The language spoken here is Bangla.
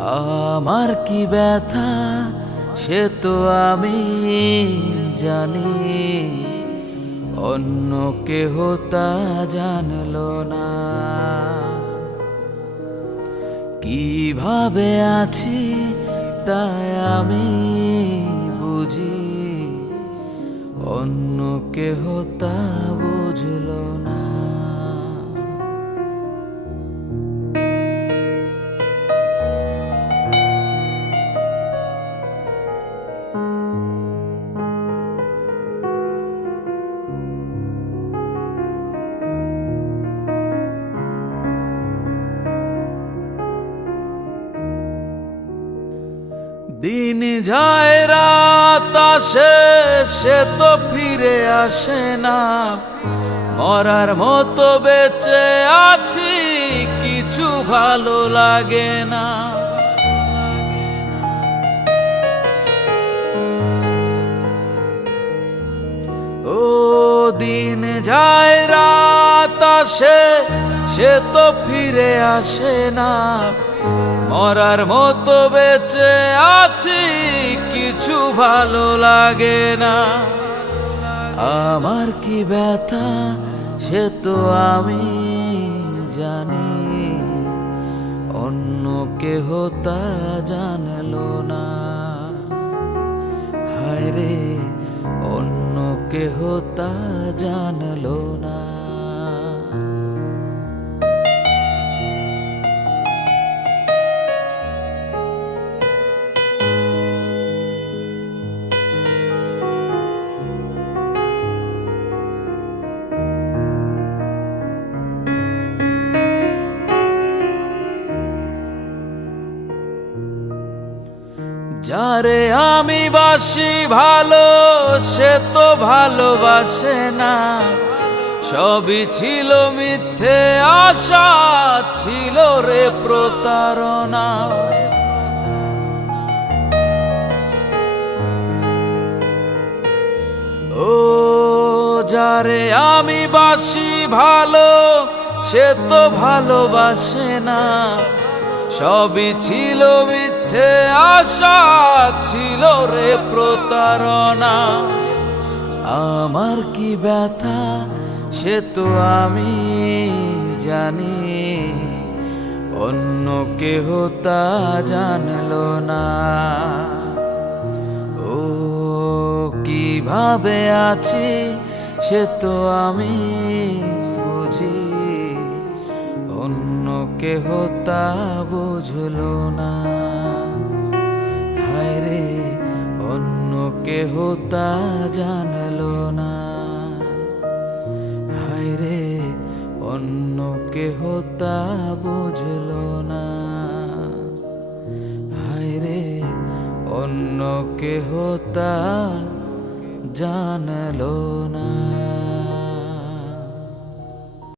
আমার কি ব্যথা সে তো আমি জানি, অন্য কেহ তা জানলো না। কিভাবে আছি তাই আমি বুঝি, অন্য কেহ তা বুঝলো না। দিন যায় রাত আসে, সে তো ফিরে আসে না। মরার মতো বেঁচে আছি, কিছু ভালো লাগে না। ও দিন যায় রাত আসে, সে তো ফিরে আসে না। মরার মতো বেঁচে আছি, কিছু ভালো লাগে না। আমার কি ব্যথা সে তো আমি জানি, অন্য কেহ তা জানলো না। হায় রে, অন্য কেহ তা জানলো না। যারে আমি বাসি ভালো, সে তো ভালোবাসে না। সবই ছিল মিথ্যে আশা, ছিল রে প্রতারণা। ও যারে আমি বাসি ভালো, সে তো ভালোবাসে না। সবই ছিল মিথ্যে আশা, ছিল রে প্রতারণা। আমার কি ব্যথা সে তো আমি জানি, অন্য কেহ তা জানলো না। ও কিভাবে আছি সে তো আমি বুঝি, অন্য কেহ তা বুঝলো না। হায় রে, অন্য কেহ তা জানলো না। হায় রে, অন্য কেহ তা বুঝলো না। হায় রে, অন্য কেহ তা জানলো না।